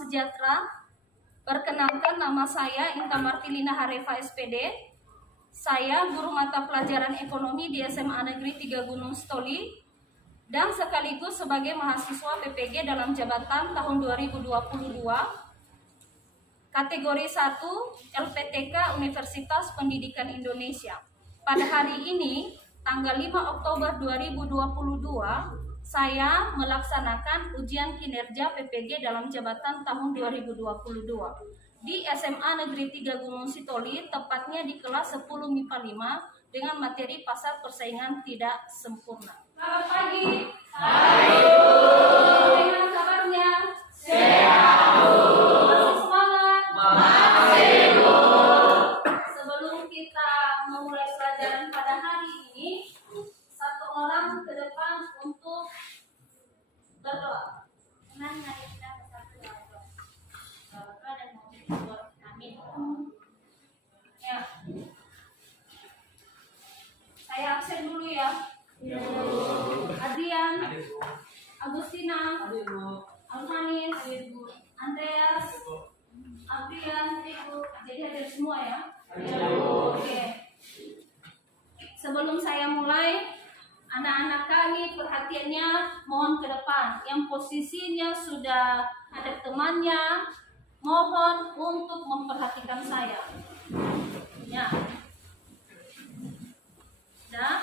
sejahtera. Perkenalkan, nama saya Inka Martilina Harefa SPD. Saya guru mata pelajaran ekonomi di SMA Negeri 3 Gunung Stoli dan sekaligus sebagai mahasiswa PPG dalam jabatan tahun 2022 kategori 1 LPTK Universitas Pendidikan Indonesia. Pada hari ini, tanggal 5 Oktober 2022, saya melaksanakan ujian kinerja PPG dalam jabatan tahun 2022 di SMA Negeri 3 Gunung Sitoli, tepatnya di kelas 10 MIPA 5 dengan materi pasar persaingan tidak sempurna. Selamat pagi. Halo. Bagaimana kabarnya? Sehat, Bu. Masih semangat? Masih, Bu. Sebelum kita memulai pelajaran pada hari ini, satu orang ke depan untuk berdoa. Amin. Ya. Saya absen dulu ya. Adrian, Agustina, Almanis, Andreas, Adrian, jadi hadir semua ya. Oke. Sebelum saya mulai, anak-anak kami perhatiannya mohon ke depan. Yang posisinya sudah ada temannya, mohon untuk memperhatikan saya. Ya. Nah,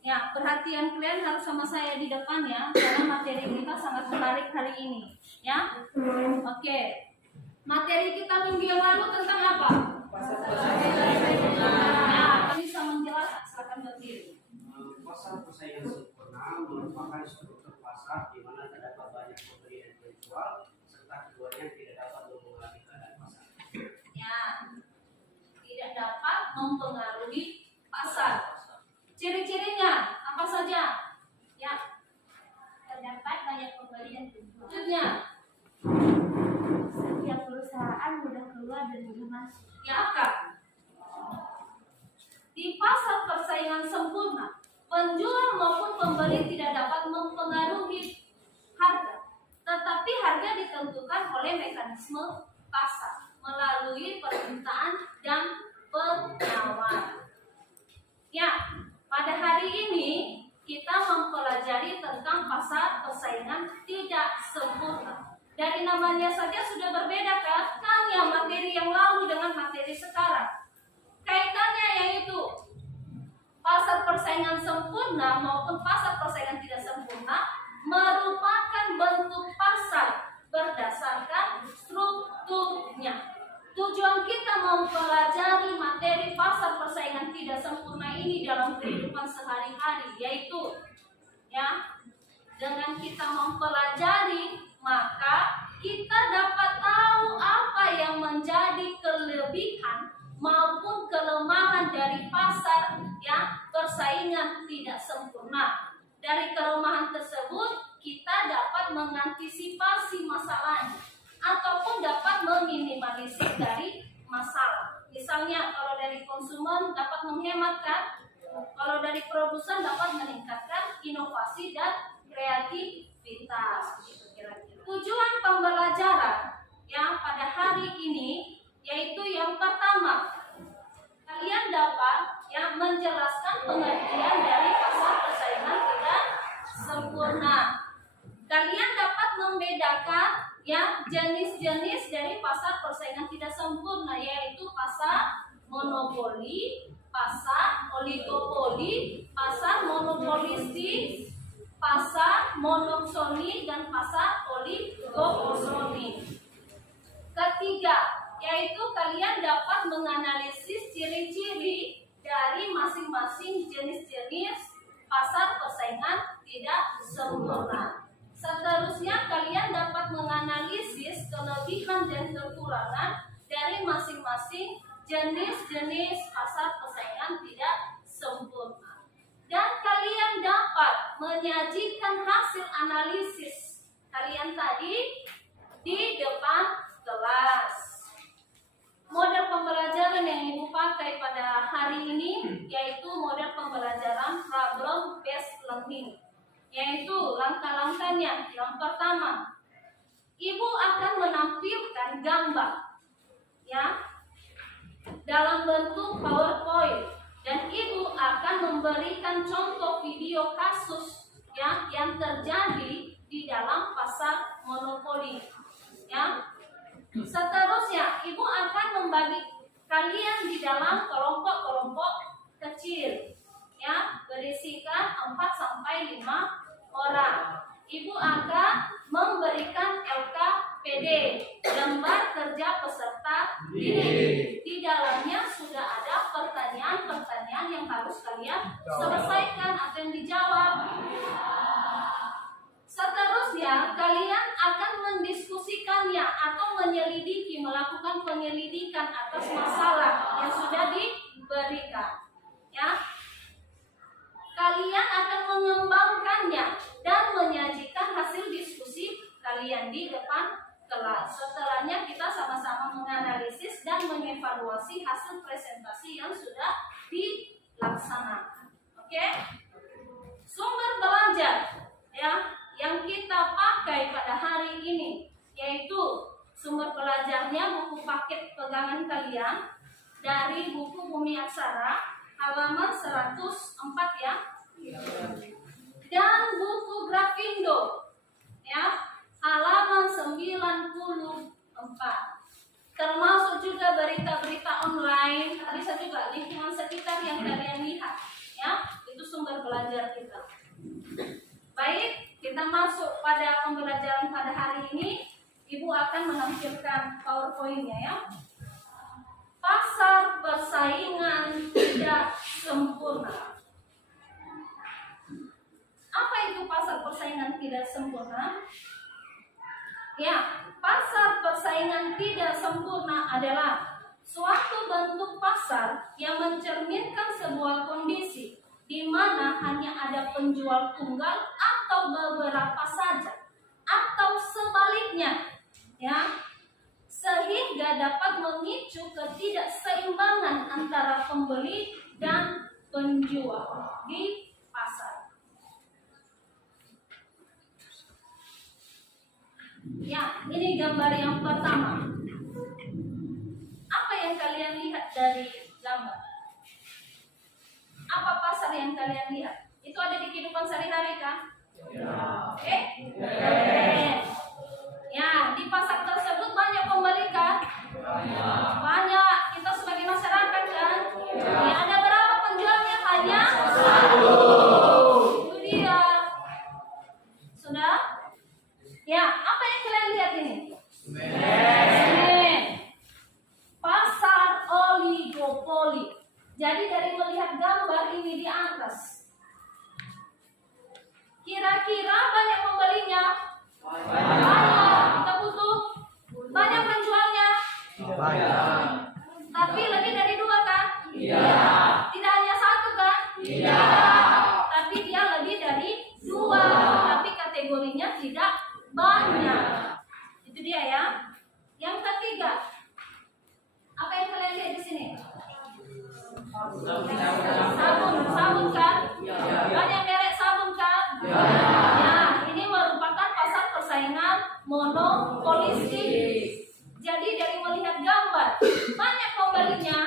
ya, perhatian kalian harus sama saya di depan ya, karena materi kita sangat menarik hari ini. Ya, oke. Materi kita minggu yang lalu tentang apa? Nah, kami bisa menjelaskan, silakan berdiri. Pasar persaingan sempurna merupakan struktur pasar di mana terdapat banyak pembeli dan penjual serta keduanya tidak dapat mempengaruhi keadaan pasar. Ya, tidak dapat mempengaruhi pasar. Ciri-cirinya apa saja? Ya, Terdapat banyak pembeli dan penjual. maksudnya Setiap perusahaan mudah keluar dan mudah masuk. ya apa? Di pasar persaingan sempurna, penjual maupun pembeli tidak dapat mempengaruhi harga, tetapi harga ditentukan oleh mekanisme pasar melalui permintaan dan penawaran. Ya, pada hari ini kita mempelajari tentang pasar persaingan tidak sempurna. Dari namanya saja sudah berbeda kan yang materi yang lalu dengan materi sekarang. Kaitannya yaitu pasar persaingan sempurna maupun pasar persaingan tidak sempurna merupakan bentuk pasar berdasarkan strukturnya. Tujuan kita mempelajari materi pasar persaingan tidak sempurna ini dalam kehidupan sehari-hari yaitu ya, dengan kita mempelajari maka kita dapat tahu apa yang menjadi kelebihan maupun kelemahan dari pasar ya persaingan tidak sempurna. Dari kelemahan tersebut kita dapat mengantisipasi masalahnya ataupun dapat meminimalisir dari masalah. Misalnya kalau dari konsumen dapat menghematkan, kalau dari produsen dapat meningkatkan inovasi dan kreativitas. Tujuan pembelajaran yang pada hari ini yaitu yang pertama, kalian dapat yang menjelaskan pengertian dari pasar persaingan tidak sempurna. Kalian dapat membedakan ya jenis-jenis dari pasar persaingan tidak sempurna yaitu pasar monopoli, pasar oligopoli, pasar monopolistik, pasar monopsoni dan pasar oligopsoni. Ketiga, yaitu kalian dapat menganalisis ciri-ciri dari masing-masing jenis-jenis pasar persaingan tidak sempurna. Seterusnya kalian dapat menganalisis kelebihan dan kekurangan dari masing-masing jenis-jenis pasar persaingan tidak sempurna. Dan kalian dapat menyajikan hasil analisis kalian tadi di depan kelas. Model pembelajaran yang Ibu pakai pada hari ini yaitu model pembelajaran problem based learning, yaitu langkah-langkahnya. Yang pertama, Ibu akan menampilkan gambar ya dalam bentuk PowerPoint, dan Ibu akan memberikan contoh video kasus ya yang terjadi di dalam pasar monopoli ya. Seterusnya Ibu akan membagi kalian di dalam kelompok-kelompok kecil ya, berisikan 4 sampai 5 orang. Ibu akan memberikan LKPD, lembar kerja peserta didik. Di dalamnya sudah ada pertanyaan-pertanyaan yang harus kalian selesaikan atau yang dijawab. Seterusnya kalian akan mendiskusikannya atau menyelidiki, melakukan penyelidikan atas masalah yang sudah diberikan ya. Kalian akan mengembangkannya dan menyajikan hasil diskusi kalian di depan kelas. Setelahnya kita sama-sama menganalisis dan mengevaluasi hasil presentasi yang sudah dilaksanakan. Oke? Sumber belajar ya yang kita pakai pada hari ini, yaitu sumber belajarnya buku paket pegangan kalian dari buku Bumi Aksara halaman 104 ya, dan buku Grafindo ya halaman 94, termasuk juga berita-berita online, bisa juga lingkungan sekitar yang kalian lihat ya, itu sumber belajar kita. Baik, kita masuk pada pembelajaran pada hari ini. Ibu akan menampilkan PowerPoint-nya ya. Pasar persaingan tidak sempurna. Apa itu pasar persaingan tidak sempurna? Ya, pasar persaingan tidak sempurna adalah suatu bentuk pasar yang mencerminkan sebuah kondisi di mana hanya ada penjual tunggal atau beberapa saja, atau sebaliknya, ya, sehingga dapat memicu ketidakseimbangan antara pembeli dan penjual di pasar. Ya, ini gambar yang pertama. Apa yang kalian lihat dari gambar? Apa pasar yang kalian lihat? Itu ada di kehidupan sehari-hari kah? Ya. Ya, di pasar tersebut banyak pembeli kan? Banyak. Kita sebagai masyarakat kan? Ya, ada berapa penjualnya? Hanya satu. Itu dia. Sudah? Ya, apa yang kalian lihat ini? Semen. Pasar oligopoli. Jadi dari melihat gambar ini di atas, kira-kira banyak pembelinya? Banyak. Kita butuh banyak penjualnya? Banyak. Tapi lebih dari 2 kan? Iya. Tidak hanya 1 kan? Iya. Tapi dia lebih dari 2. Tapi kategorinya tidak banyak. Itu dia ya. Yang ketiga, apa yang kalian lihat di sini? Sabun kan? Banyak merek sabun kan? Ya, ini merupakan pasar persaingan monopolistik. Jadi dari melihat gambar, banyak pembelinya?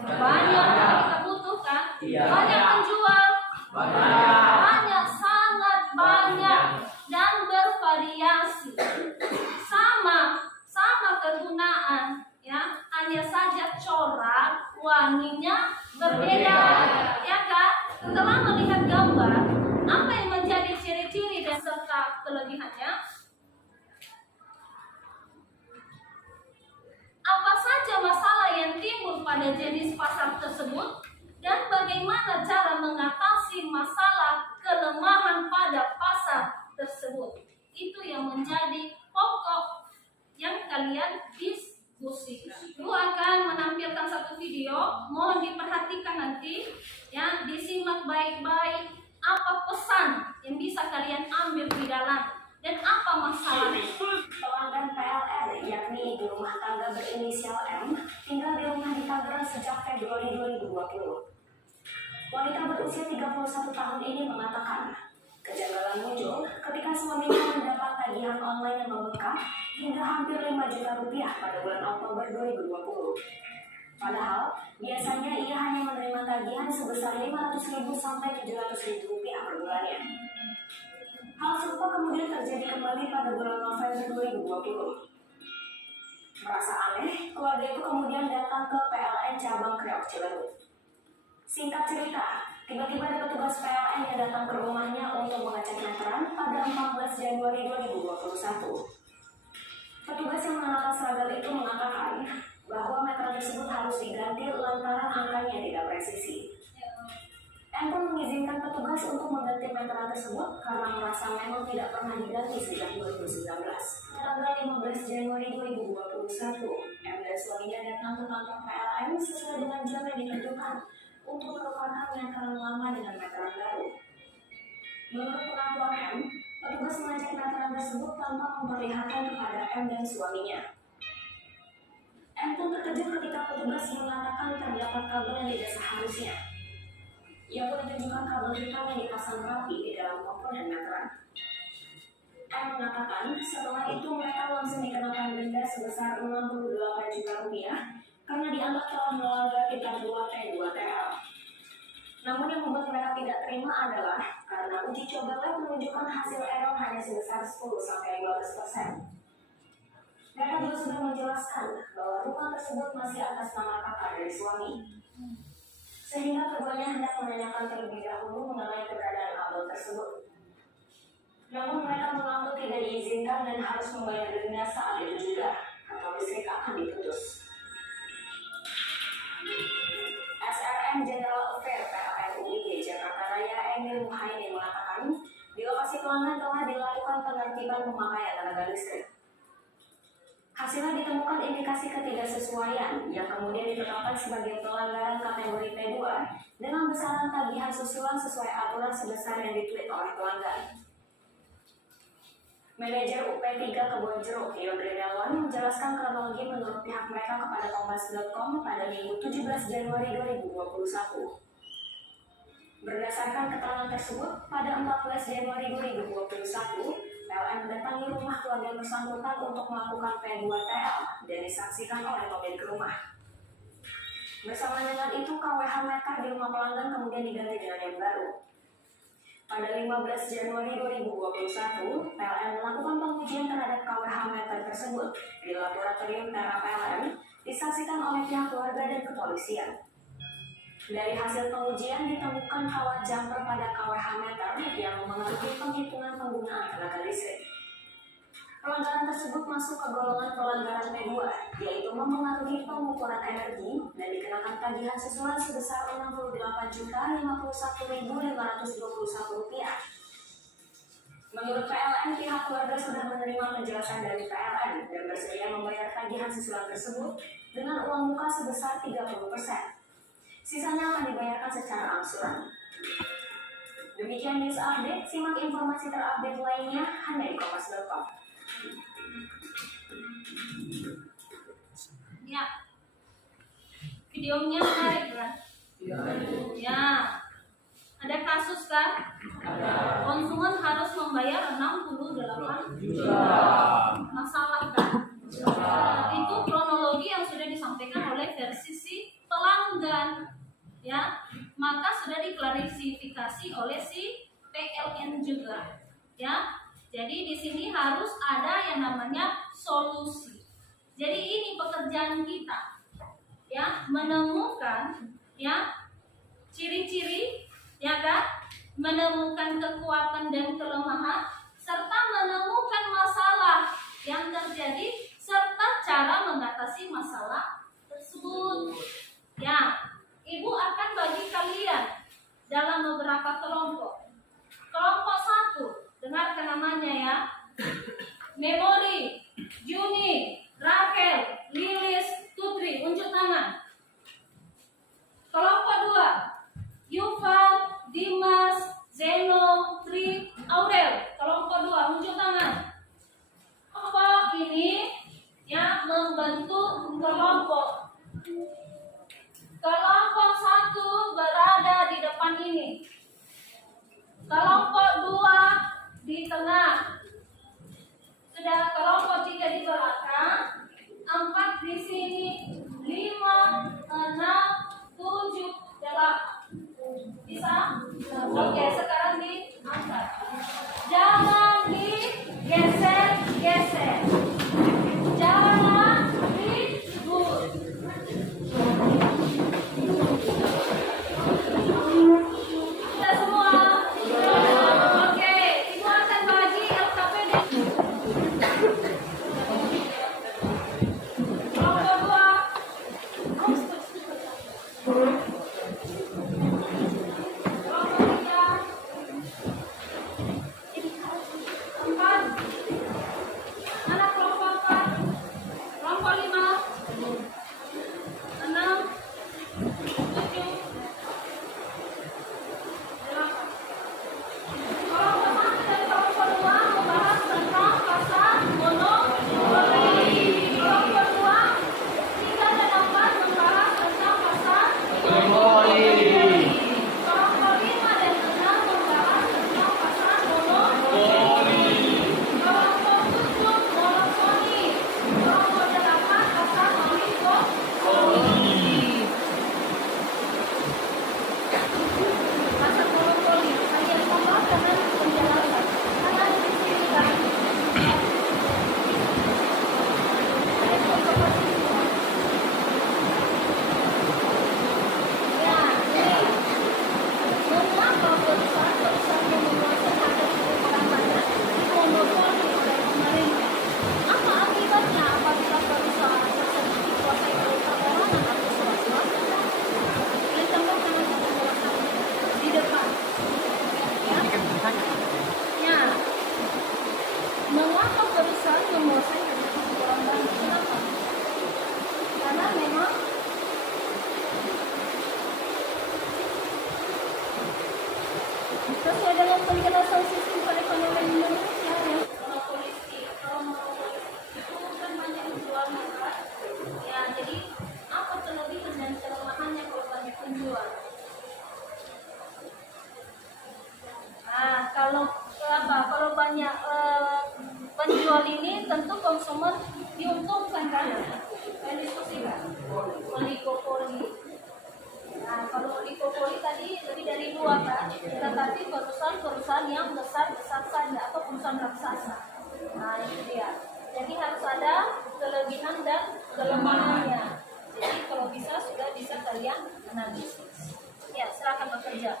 Banyak. Kita butuhkan? Banyak penjual? Banyak, sangat banyak, dan bervariasi. Sama kegunaan, ya, hanya saja corak wanginya berbeda, ya kan? Setelah melihat gambar, apa yang menjadi ciri-ciri dan serta kelebihannya? Apa saja masalah yang timbul pada jenis pasar tersebut, dan bagaimana cara mengatasi masalah kelemahan pada pasar tersebut? Itu yang menjadi pokok yang kalian diskusikan. Ibu akan menampilkan satu video, mohon diperhatikan nanti, ya, disimak baik-baik apa pesan yang bisa kalian ambil di dalam dan apa masalahnya. Pelanggan PLN, yakni ibu rumah tangga berinisial M, tinggal di rumah di Tangerang sejak Februari 2020. Wanita berusia 31 tahun ini mengatakan, Kejanggalan muncul ketika suaminya mendapat tagihan online yang membengkak hingga hampir 5 juta rupiah pada bulan Oktober 2020. Padahal, biasanya ia hanya menerima tagihan sebesar 500.000 sampai 700.000 rupiah per bulannya. Hal serupa kemudian terjadi kembali pada bulan November 2020. Merasa aneh, keluarga itu kemudian datang ke PLN Cabang Kreok Ciledug. Singkat cerita, tiba-tiba ada petugas PLN yang datang ke rumahnya untuk mengecek meteran pada 14 Januari 2021. Petugas yang mengenakan seragam itu mengatakan bahwa meteran tersebut harus diganti lantaran angkanya tidak presisi. M pun mengizinkan petugas untuk mengganti meteran tersebut karena merasa memang tidak pernah diganti sejak 2019. Tanggal 15 Januari 2021, M dan suaminya datang ke kantor PLN sesuai dengan jam yang ditentukan untuk menukarkan meteran lama dengan meteran baru. Menurut pengakuan M, petugas mengecek meteran tersebut tanpa memperlihatkan kepada M dan suaminya. M pun terkejut ketika petugas mengatakan terdapat kabel yang tidak seharusnya. Ia pun menunjukkan kabel hitam yang dipasang rapi di dalam komponen meteran. M mengatakan setelah itu mereka langsung dikenakan denda sebesar 68 juta rupiah karena dianggap telah melanggar kitab 2T2TL. Namun yang membuat mereka tidak terima adalah karena uji coba lab menunjukkan hasil error hanya sebesar 10-15%. Mereka juga sudah menjelaskan bahwa rumah tersebut masih atas nama kakak dari suami. Sehingga keduanya hendak menanyakan terlebih dahulu mengenai keberadaan kabel tersebut. Namun mereka mengaku tidak diizinkan dan harus membayar denda saat itu juga, atau listrik akan diputus. SRM General Affair PLN UID Jakarta Raya Emil Muhaini mengatakan di lokasi pelanggan telah dilakukan penertiban pemakaian tenaga listrik. Hasilnya ditemukan indikasi ketidaksesuaian yang kemudian ditetapkan sebagai pelanggaran kategori P2 dengan besaran tagihan susulan sesuai aturan sebesar yang ditulis oleh pelanggan. Manajer UP3 Kebonjeruk, Rio Grenelwan, menjelaskan kronologi menurut pihak mereka kepada Kompas.com pada Minggu 17 Januari 2021. Berdasarkan keterangan tersebut, pada 14 Januari 2021, PLN mendatangi rumah keluarga bersangkutan untuk melakukan P2TL dan disaksikan oleh pemilik rumah. Bersama dengan itu, KWH meter di rumah pelanggan kemudian diganti dengan yang baru. Pada 15 Januari 2021, PLN melakukan pengujian terhadap KWH meter tersebut di laboratorium Tera PLN, disaksikan oleh pihak keluarga dan kepolisian. Dari hasil pengujian ditemukan kawat jumper pada KWH meter yang mempengaruhi penghitungan penggunaan tenaga listrik. Pelanggaran tersebut masuk ke golongan pelanggaran P2, yaitu mempengaruhi pengukuran energi dan dikenakan tagihan susulan sebesar Rp68.051.521. Menurut PLN, pihak keluarga sudah menerima penjelasan dari PLN dan bersedia membayar tagihan susulan tersebut dengan uang muka sebesar 30%. Sisanya akan dibayarkan secara angsuran. Demikian news update, simak informasi terupdate lainnya hanya di Kompas.com. Ya, videonya menarik kan? Ya, ada kasus kan? Konsumen harus membayar 68 juta. Masalah kan? Itu kronologi yang sudah disampaikan oleh versi si pelanggan, ya. Maka sudah diklarifikasi oleh si PLN juga, ya. Jadi di sini harus ada yang namanya solusi. Jadi ini pekerjaan kita, ya, menemukan, ya, ciri-ciri, ya kan, menemukan kekuatan dan kelemahan, serta menemukan masalah yang terjadi, serta cara mengatasi masalah tersebut. Ya, Ibu akan bagi kalian dalam beberapa kelompok. Kelompok 1, dengarkan namanya ya. Memori, Juni, Rakel, Lilis, Tutri, unjuk tangan. Kelompok 2, Yuval, Dimas, Zeno, Tri, Aurel. Kelompok 2, unjuk tangan. Kelompok ini yang membentuk kelompok. Kelompok 1 berada di depan ini. Kelompok 2 Sudah kelompok 3 di belakang, 4 di sini, 5, 6, 7, 8. Bisa? Oke, sekarang diangkat. Jangan digeser-geser. Jangan ribut. Sudah semua? Oke, Ibu akan bagi LKPD. Kelompok 2. Mengapa perusahaan menguasai orang banyak? Kenapa? Karena memang sesuai dengan penjelasan sistem perekonomian Indonesia yang monopolistik. Kalau monopolistik itu kan banyak penjual murah. Ya, jadi apa kelebihan dan kelemahannya kalau banyak penjual? Nah, kalau banyak penjual ini tentu konsumen diuntungkan kan? Saya diskusikan oligopoli. Nah, kalau oligopoli tadi lebih dari 2 kan, tetapi perusahaan-perusahaan yang besar-besar saja atau perusahaan raksasa. Nah, itu dia. Jadi harus ada kelebihan dan kelemahannya. Jadi kalau bisa sudah bisa kalian analisis. Ya, silakan bekerja.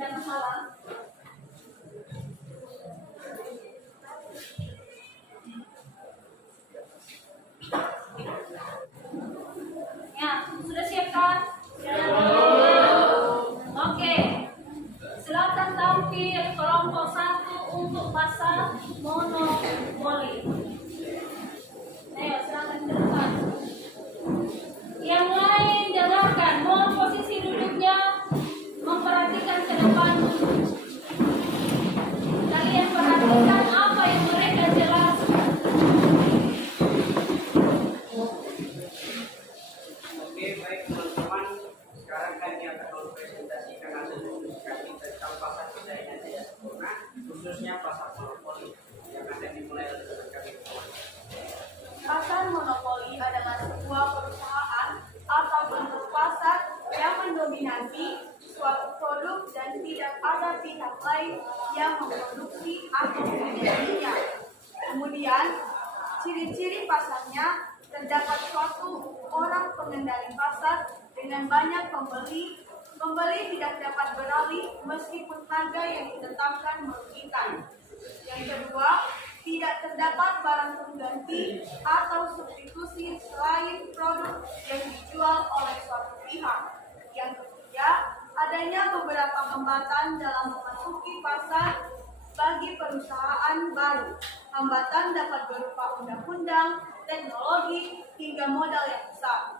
Ada masalah? Ya, sudah siapkan? Oke. Silakan tampil kelompok 1 untuk pasal monopoli. Ayo, silakan ke depan. Yang lain dengarkan, mohon posisi duduknya memperhatikan ke depan. Kalian perhatikan apa yang mereka jelaskan. Oke, baik teman-teman. Sekarang kami akan mempresentasikan hasil diskusi tentang pasar pidana tidak sempurna, khususnya pasar monopoli yang akan dimulai oleh kami. Pasar monopoli adalah sebuah perusahaan atau bentuk pasar yang mendominasi suatu produk dan tidak ada pihak lain yang memproduksi atau menjadinya. Kemudian, ciri-ciri pasarnya terdapat suatu orang pengendali pasar dengan banyak pembeli. Pembeli tidak dapat beralih meskipun harga yang ditetapkan merugikan. Yang kedua, tidak terdapat barang pengganti atau substitusi selain produk yang dijual oleh suatu pihak. Yang ketiga, adanya beberapa hambatan dalam memasuki pasar bagi perusahaan baru. Hambatan dapat berupa undang-undang, teknologi, hingga modal yang besar.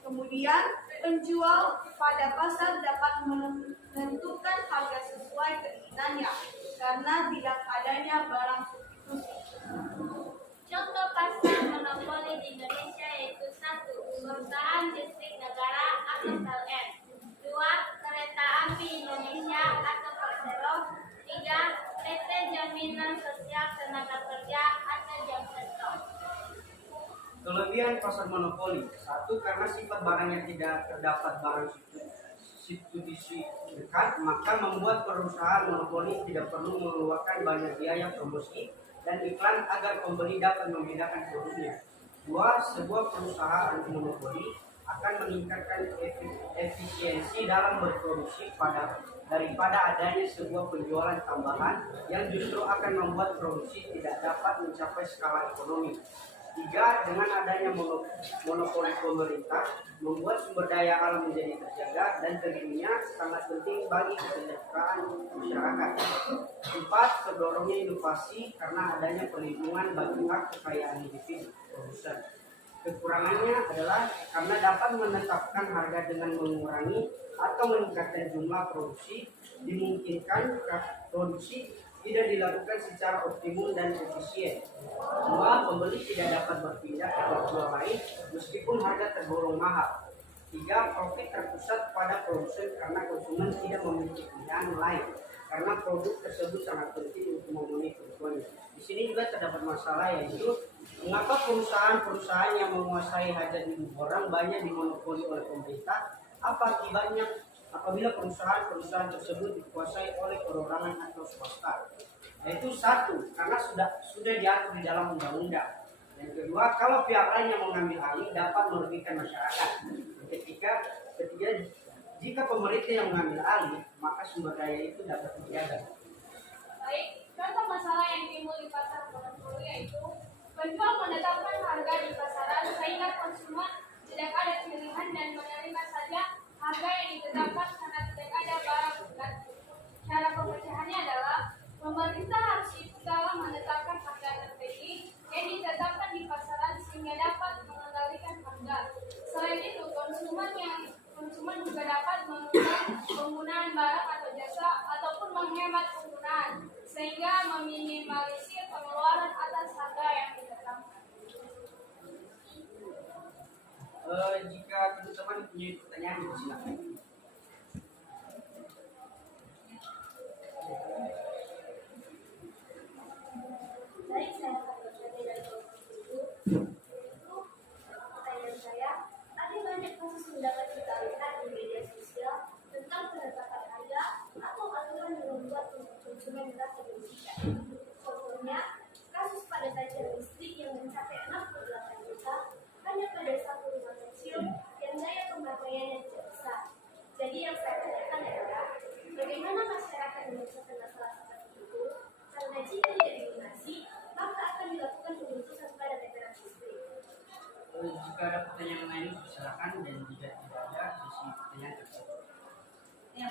Kemudian, penjual pada pasar dapat menentukan harga sesuai keinginannya karena karena tidak adanya barang substitusi. Contoh pasar monopoli di Indonesia yaitu 1. Perusahaan listrik negara atau PLN. 2. Kereta api Indonesia atau Persero. 3. PT Jaminan Sosial Tenaga Kerja atau Jamsetro. Kelebihan pasar monopoli: 1. Karena sifat barangnya tidak terdapat barang substitusi dekat, maka membuat perusahaan monopoli tidak perlu mengeluarkan banyak biaya promosi dan iklan agar pembeli dapat membedakan produknya. 2. Sebuah perusahaan monopoli akan meningkatkan efisiensi dalam berproduksi daripada adanya sebuah penjualan tambahan yang justru akan membuat produksi tidak dapat mencapai skala ekonomi. 3. Dengan adanya monopoli pemerintah, membuat sumber daya alam menjadi terjaga dan terlindungi sangat penting bagi kesejahteraan masyarakat. 4. Terdorongnya inovasi karena adanya perlindungan bagi hak kekayaan individu produsen. Kekurangannya adalah karena dapat menetapkan harga dengan mengurangi atau meningkatkan jumlah produksi, dimungkinkan produksi tidak dilakukan secara optimum dan efisien. 2. Pembeli tidak dapat berpindah ke penjual lain meskipun harga tergolong mahal. 3. Profit terpusat pada produsen karena konsumen tidak memiliki pilihan lain karena produk tersebut sangat penting untuk memenuhi kebutuhannya. Di sini juga terdapat masalah, yaitu mengapa perusahaan-perusahaan yang menguasai hajat hidup orang banyak dimonopoli oleh pemerintah. Apa akibatnya apabila perusahaan-perusahaan tersebut dikuasai oleh perorangan atau swasta? Yaitu 1. Karena sudah diatur di dalam undang-undang. Yang kedua, kalau pihak lain yang mengambil alih dapat merugikan masyarakat. Ketiga, jika pemerintah yang mengambil alih, maka sumber daya itu dapat dijaga. Baik, contoh masalah yang timbul di pasar monopoli yaitu penjual menetapkan harga di pasaran sehingga konsumen tidak ada pilihan dan menerima saja harga yang ditetapkan karena tidak ada barang pengganti. Cara pemecahannya adalah pemerintah harus ikut dalam menetapkan harga tertinggi yang ditetapkan di pasaran sehingga dapat mengendalikan harga. Selain itu, konsumen juga dapat mengurangi penggunaan barang atau jasa ataupun menghemat penggunaan sehingga meminimalisir pengeluaran atas harga yang ditetapkan. Jika teman-teman punya pertanyaan, silakan. Baik, saya akan bertanya dari Komisi 1. Pertanyaan saya, ada banyak kasus yang dapat kita lihat di media sosial tentang penetapan harga atau aturan yang membuat konsumen merasa dirugikan. Contohnya, kasus pada tagihan listrik yang mencapai 68 juta hanya pada satu rumah kecil yang daya pemakaiannya tidak besar. Jadi yang saya tanyakan adalah, bagaimana masyarakat menyelesaikan masalah seperti itu? Karena jika tidak dilunasi, maka akan dilakukan pemutusan pada meteran listrik. Jika ada pertanyaan lain, silakan, dan jika tidak ada, sesi pertanyaan tersebut. Ya,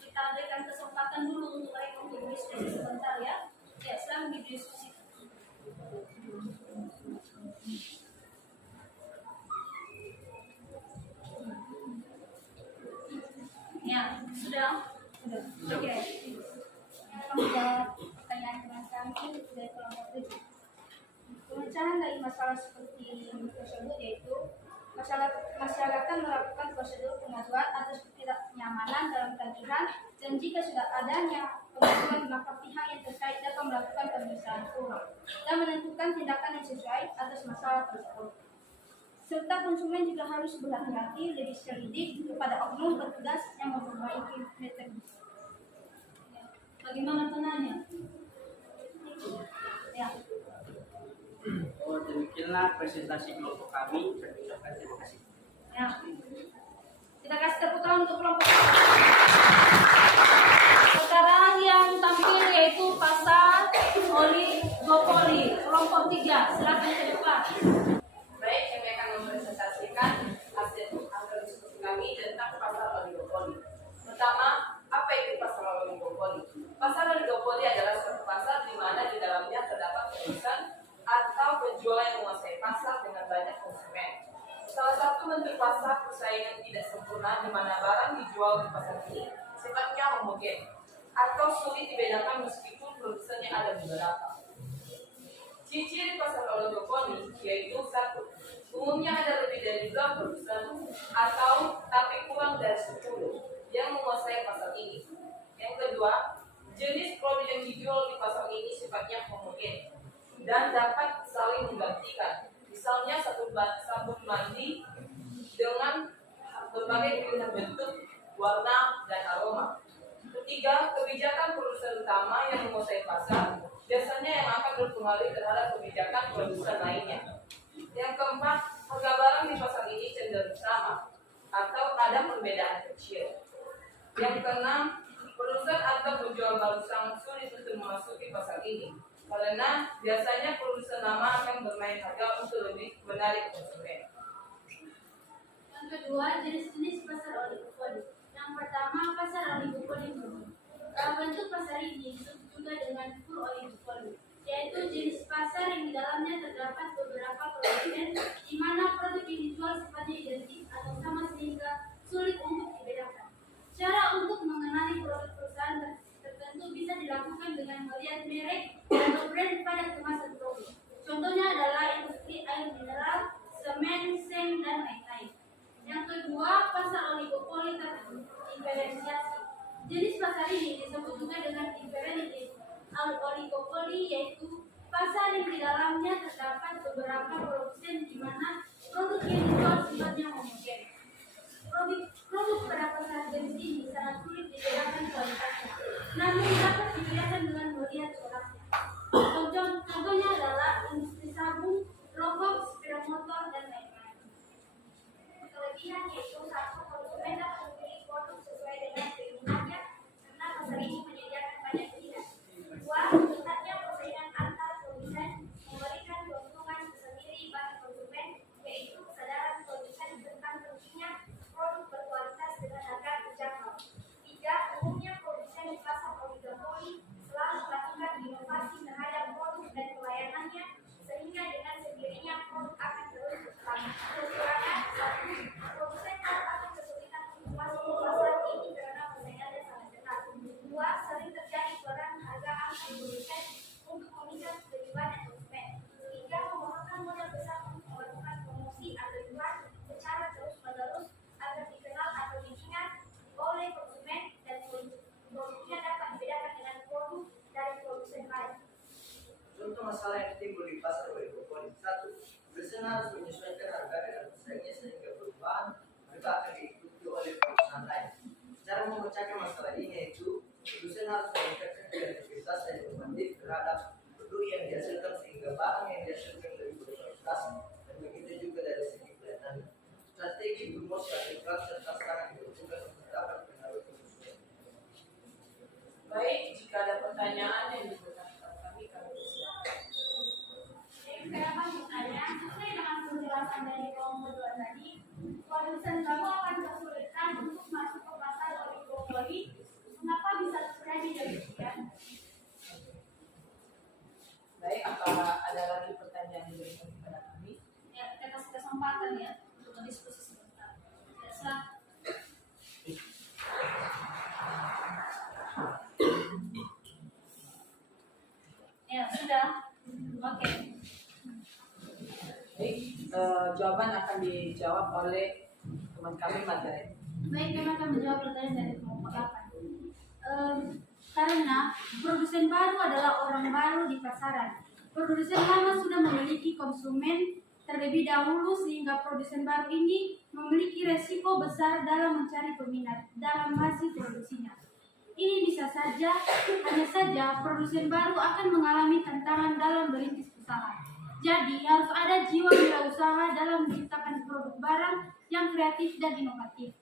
kita berikan kesempatan dulu untuk mereka untuk berdiskusi sebentar ya. Ya, silakan berdiskusi. Ya, sudah. Oke. Menjawab pertanyaan teman kami dari kelompok 7. Pemecahan dari masalah seperti tersebut yaitu masyarakat melakukan prosedur pengaduan atas ketidaknyamanan dalam tagihan, dan jika sudah adanya pengaduan maka pihak yang terkait dapat melakukan pemeriksaan ulang dan menentukan tindakan yang sesuai atas masalah tersebut. Serta konsumen juga harus berhati-hati lebih selidik kepada oknum petugas yang memperbaiki meter. Bagaimana penanya? Ya. Oh, demikianlah presentasi kelompok kami. Saya ucapkan terima kasih. Ya. Kita kasih tepuk tangan untuk kelompok. Sekarang yang tampil yaitu pasar oligopoli kelompok 3. Silakan ke depan. Baik, kami akan mempresentasikan hasil diskusi kami tentang pasar oligopoli. Pertama, apa itu pasar oligopoli? Pasar oligopoli adalah suatu pasar di mana di dalamnya terdapat produsen atau penjual yang menguasai pasar dengan banyak konsumen. Salah satu bentuk pasar persaingan tidak sempurna di mana barang dijual di pasar ini sifatnya homogen atau sulit dibedakan meskipun produsennya ada beberapa. Ciri-ciri pasar oligopoli yaitu 1. Umumnya ada lebih dari 2 produsen atau tapi kurang dari 10 yang menguasai pasar ini. Yang kedua, jenis produk yang dijual di pasar ini sifatnya homogen dan dapat saling menggantikan. Misalnya sabun mandi dengan berbagai pilihan bentuk, warna, dan aroma. Ketiga, kebijakan produsen utama yang menguasai pasar biasanya yang akan berpengaruh terhadap kebijakan produsen lainnya. Yang keempat, harga barang di pasar ini cenderung sama atau ada perbedaan kecil. Yang keenam, produsen atau penjual baru sangat sulit untuk memasuki pasar ini karena biasanya produsen lama akan bermain harga untuk lebih menarik konsumen. Yang kedua, jenis-jenis pasar oligopoli. Yang pertama, pasar oligopoli murni. Bentuk pasar ini disebut juga dengan full oligopoli, yaitu jenis pasar yang di dalamnya terdapat beberapa produsen di mana produk yang dijual sifatnya identik atau sama sehingga sulit untuk dibedakan. Cara untuk mengenali produk perusahaan tertentu bisa dilakukan dengan melihat merek atau brand pada kemasan produk. Contohnya adalah industri air mineral, semen, seng, dan lain-lain. Yang kedua, pasar oligopoli terdiferensiasi. Jenis pasar ini disebut juga dengan diferensiasi oligopoli, yaitu pasar yang di dalamnya terdapat beberapa produsen di mana produk yang dijual sifatnya homogen. Produk pada pasar jenis ini sangat sulit dibedakan kualitasnya, namun dapat dibedakan dengan melihat coraknya. Contohnya adalah industri sabun, rokok, sepeda motor, dan lain-lain. Kelebihan yaitu 1. Konsumen dapat memilih produk sesuai dengan keinginannya karena pasar ini menyediakan banyak pilihan. 2. Ketatnya persaingan antar produsen memberikan keuntungan tersendiri bagi konsumen, yaitu kesadaran produsen tentang pentingnya produk berkualitas dengan harga terjangkau. 3. Umumnya produsen di pasar oligopoli selalu melakukan inovasi terhadap produk dan pelayanannya, sehingga dengan sendirinya produk akan terus berkembang. Kekurangan 1. Produsen akan kesulitan untuk masuk ke pasar ini karena persaingannya sangat ketat. 2. Sering terjadi perang harga antar produsen untuk memikat tujuan konsumen. 3. Memerlukan modal besar untuk melakukan promosi atau jual secara terus-menerus agar dikenal atau diingat oleh konsumen dan produknya dapat dibedakan dengan produk dari produsen lain. Contoh masalah yang timbul di pasar oligopoli. 1. Produsen harus menyesuaikan harga dengan pesaingnya sehingga perubahan harga akan diikuti oleh perusahaan lain. Cara memecahkan masalah ini yaitu produsen harus meningkatkan kreativitas dan inovatif terhadap produk yang dihasilkan sehingga barang yang dihasilkan lebih berkualitas, dan begitu juga dari segi pelayanan. Strategi promosi atau iklan serta serangan dilakukan untuk dapat menarik konsumen. Baik, jika ada pertanyaan yang dipertanyakan kami bersiap. Saya akan bertanya, sesuai dengan penjelasan dari kaum berdua tadi, produsen baru akan kesulitan untuk masuk ke pasar oligopoli. Mengapa bisa terjadi demikian? Baik, apakah ada lagi pertanyaan yang diberikan kepada kami? Ya, kita kasih kesempatan ya untuk berdiskusi sebentar. Ya, silakan. Ya, sudah. Oke. Baik, jawaban akan dijawab oleh teman kami Margaret. Baik, kami akan menjawab pertanyaan dari kelompok 8. Karena produsen baru adalah orang baru di pasaran. Produsen lama sudah memiliki konsumen terlebih dahulu sehingga produsen baru ini memiliki resiko besar dalam mencari peminat dalam hasil produksinya. Ini hanya saja produsen baru akan mengalami tantangan dalam merintis usaha. Jadi harus ada jiwa wirausaha dalam menciptakan produk barang yang kreatif dan inovatif.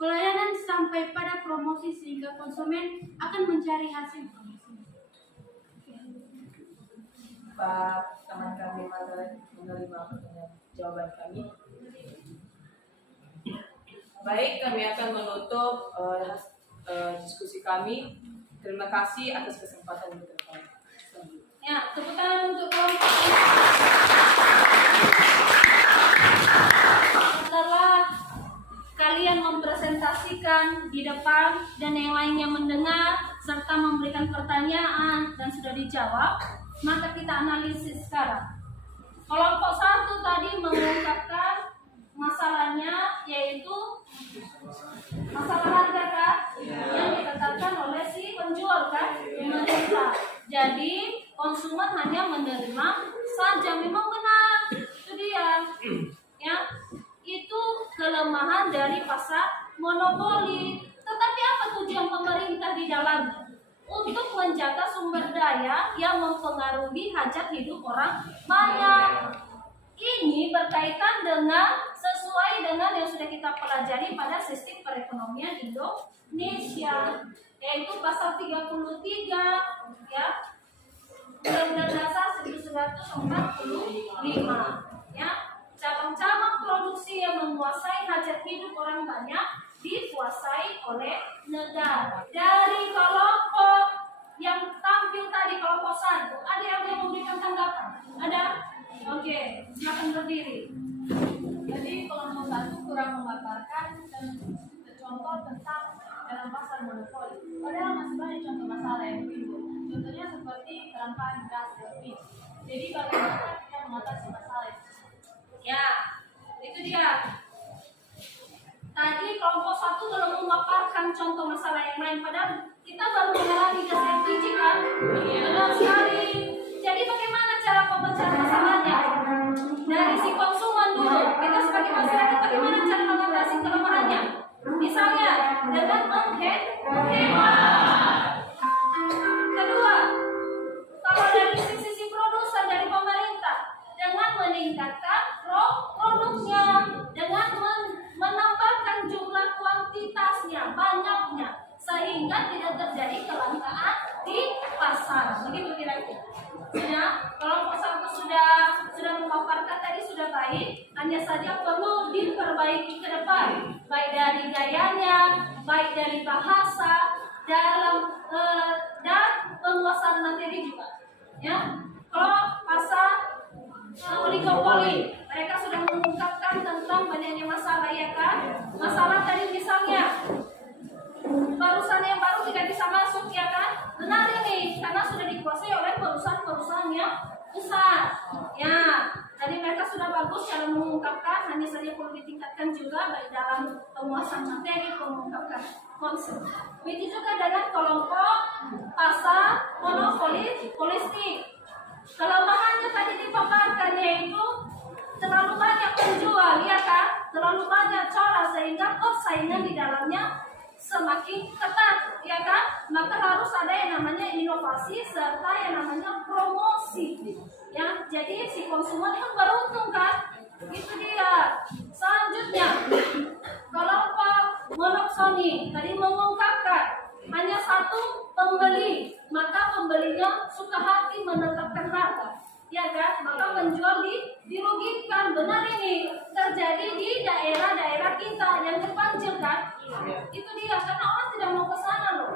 Pelayanan sampai pada promosi sehingga konsumen akan mencari hasil produksi. Pak teman kami Margaret menerima pertanyaan jawaban kami. Baik, kami akan menutup diskusi kami. Terima kasih atas kesempatan yang diberikan. Ya, tepuk tangan untuk kelompok. Setelah kalian mempresentasikan di depan dan yang lainnya mendengar, serta memberikan pertanyaan dan sudah dijawab, maka kita analisis sekarang. Kelompok 1 tadi mengungkapkan masalahnya, yaitu masalah harga kan, yang ditetapkan oleh si penjual kan, pemerintah. Jadi konsumen hanya menerima saja, memang benar, itu dia. Ya, itu kelemahan dari pasar monopoli. Tetapi apa tujuan pemerintah di dalamnya? Untuk menjaga sumber daya yang mempengaruhi hajat hidup orang banyak. Ini berkaitan dengan sesuai dengan yang sudah kita pelajari pada sistem perekonomian Indonesia, yaitu pasal 33 ya, Undang-Undang Dasar 1945 ya. Cabang-cabang produksi yang menguasai hajat hidup orang banyak dikuasai oleh negara. Dari kelompok yang tampil tadi, kelompok 1, ada yang memberikan tanggapan? Ada? Oke, silakan berdiri. Jadi kelompok 1 kurang memaparkan dan contoh tentang dalam pasar monopoli. Padahal masih banyak contoh masalah yang timbul. Contohnya seperti kelangkaan gas LPG. Jadi bagaimana kita mengatasi masalah itu? Ya, itu dia. Tadi kelompok 1 belum memaparkan contoh masalah yang lain, padahal kita baru mengalami gas LPG kan? Benar sekali. Jadi bagaimana cara pemecahan masalahnya? Dari si konsumen dulu. Kita sebagai masyarakat bagaimana cara mengatasi kelemahannya? Misalnya dengan menghemat. Kedua, kalau dari sisi produsen dari pemerintah, dengan meningkatkan produknya, dengan menambahkan jumlah kuantitasnya, banyaknya, sehingga tidak terjadi kelangkaan di pasar. Begitu kira-kira. Ya, kelompok 1 sudah memaparkan tadi sudah baik, hanya saja perlu diperbaiki ke depan, baik dari gayanya, baik dari bahasa, dalam dan penguasaan materi juga. Ya, kalau pasar oligopoli, mereka sudah mengungkapkan tentang banyaknya masalah, ya kan? Masalah tadi misalnya perusahaan yang baru tidak bisa masuk, ya kan? Benar ini, karena sudah dikuasai oleh perusahaan-perusahaan yang besar. Ya, tadi mereka sudah bagus cara mengungkapkan, hanya saja perlu ditingkatkan juga baik dalam penguasaan materi, mengungkapkan konsep. Begitu juga dengan kelompok pasar monopolistik. Kelemahannya tadi dipaparkan, yaitu terlalu banyak penjual, ya kan? Terlalu banyak cara sehingga persaingan di dalamnya semakin ketat, ya kan? Maka harus ada yang namanya inovasi serta yang namanya promosi. Ya, jadi si konsumen kan beruntung kan? Itu dia. Selanjutnya, kelompok monopsoni tadi mengungkapkan hanya satu pembeli, maka pembelinya suka hati menetapkan harga, ya kan? Maka penjual dirugikan. Benar ini terjadi di daerah-daerah kita yang terpencil kan? Itu dia, karena orang tidak mau ke sana loh.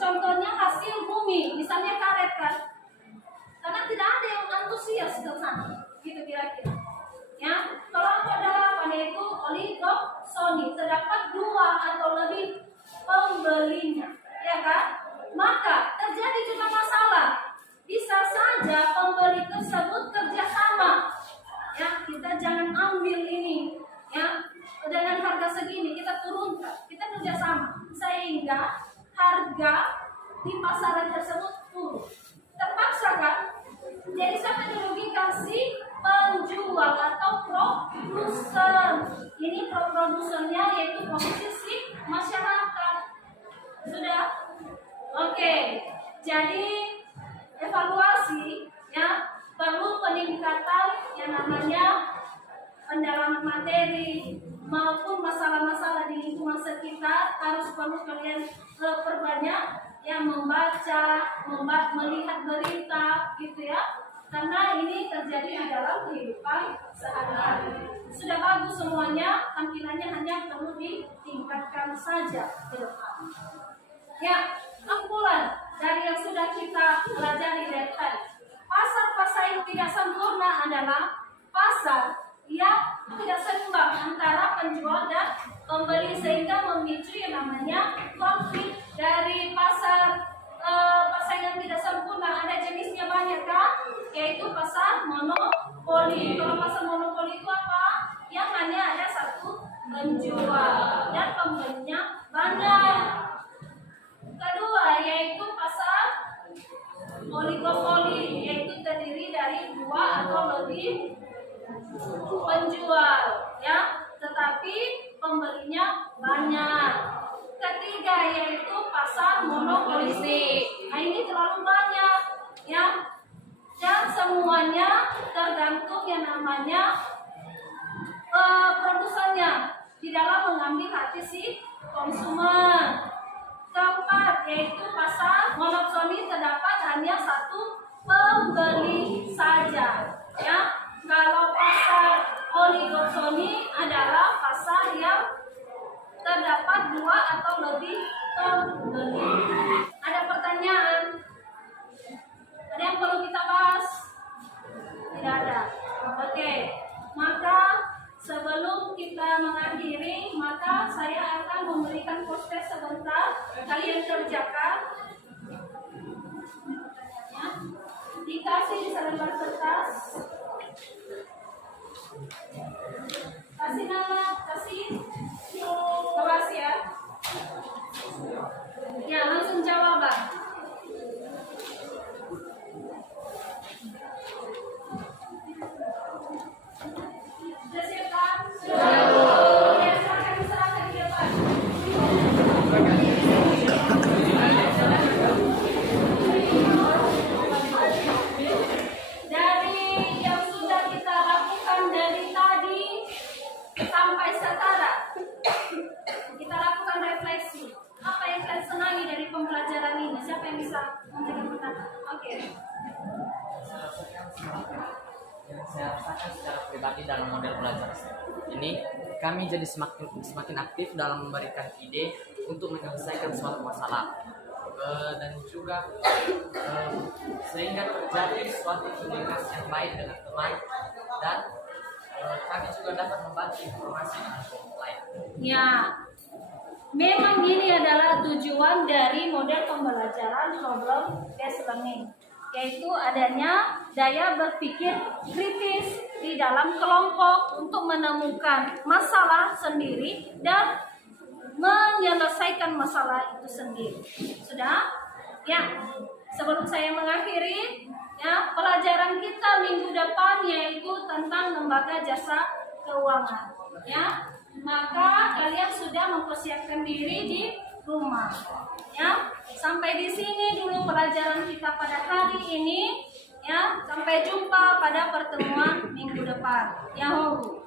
Contohnya hasil bumi, misalnya karet kan? Karena tidak ada yang antusias ke sana, gitu kira-kira. Ya, kelompok 8 yaitu oligopsoni, terdapat 2 atau lebih pembelinya, ya kan? Maka terjadi juga masalah. Bisa saja pembeli tersebut kerjasama. Ya, kita jangan ambil ini, ya, dengan harga segini kita turunkan, kita kerjasama sehingga harga di pasaran tersebut turun. Terpaksa kan? Jadi siapa yang dirugikan? Si penjual atau produsen. Ini produsennya yaitu posisi masyarakat. Sudah? Oke. Jadi evaluasi, ya, perlu peningkatan yang namanya pendalaman materi maupun masalah-masalah di lingkungan sekitar harus perlu kalian perbanyak yang membaca, melihat berita, gitu ya, karena ini terjadi di dalam kehidupan sehari-hari. Sudah bagus semuanya, tampilannya hanya perlu ditingkatkan saja ke depan. Ya, kesimpulan dari yang sudah kita pelajari dari tadi, pasar-pasar yang tidak sempurna adalah pasar yang tidak seimbang antara penjual dan pembeli sehingga memicu yang namanya konflik dari pasar. persaingan tidak sempurna, ada jenisnya banyak kan? Yaitu pasar monopoli. Kalau pasar monopoli itu apa? Yang hanya ada satu penjual dan pembelinya banyak. Kedua yaitu pasar oligopoli, yaitu terdiri dari 2 atau lebih penjual, ya, tetapi pembelinya banyak. Ketiga yaitu pasar monopolistik. Nah, ini terlalu banyak, ya, dan semuanya tergantung yang namanya produsennya di dalam mengambil hati si konsumen. Keempat yaitu pasar monopsoni, terdapat hanya satu pembeli saja, ya. Kalau pasar oligopsoni adalah pasar yang terdapat 2 atau lebih pembeli. Ada pertanyaan? Ada yang perlu kita bahas? Tidak ada. Oke, maka sebelum kita mengakhiri, maka saya akan memberikan poster sebentar. Kalian kerjakan. Dikasih di selembar kertas. Kasih nama, kasih kelas ya. Ya, langsung jawab, Bang. Sudah siap, Bang? Ya, silakan diserahkan di depan. Dari yang sudah kita lakukan dari tadi sampai sekarang, kita lakukan refleksi. Apa yang kalian senangi dari pembelajaran ini? Siapa yang bisa memberikan pertanyaan? Oke. Yang saya rasakan secara pribadi dalam model belajar ini, kami jadi semakin aktif dalam memberikan ide untuk menyelesaikan suatu masalah, dan juga sehingga terjadi suatu komunikasi yang baik dengan teman, dan kami juga dapat membantu informasi dengan kelompok lain. Ya, memang ini adalah tujuan dari model pembelajaran problem-based learning, yaitu adanya daya berpikir kritis di dalam kelompok untuk menemukan masalah sendiri dan menyelesaikan masalah itu sendiri. Sudah? Ya, sebelum saya mengakhiri, ya, pelajaran kita minggu depan yaitu tentang lembaga jasa keuangan. Ya, maka kalian sudah mempersiapkan diri di rumah. Ya, sampai di sini dulu pelajaran kita pada hari ini. Ya, sampai jumpa pada pertemuan minggu depan. Yahoo.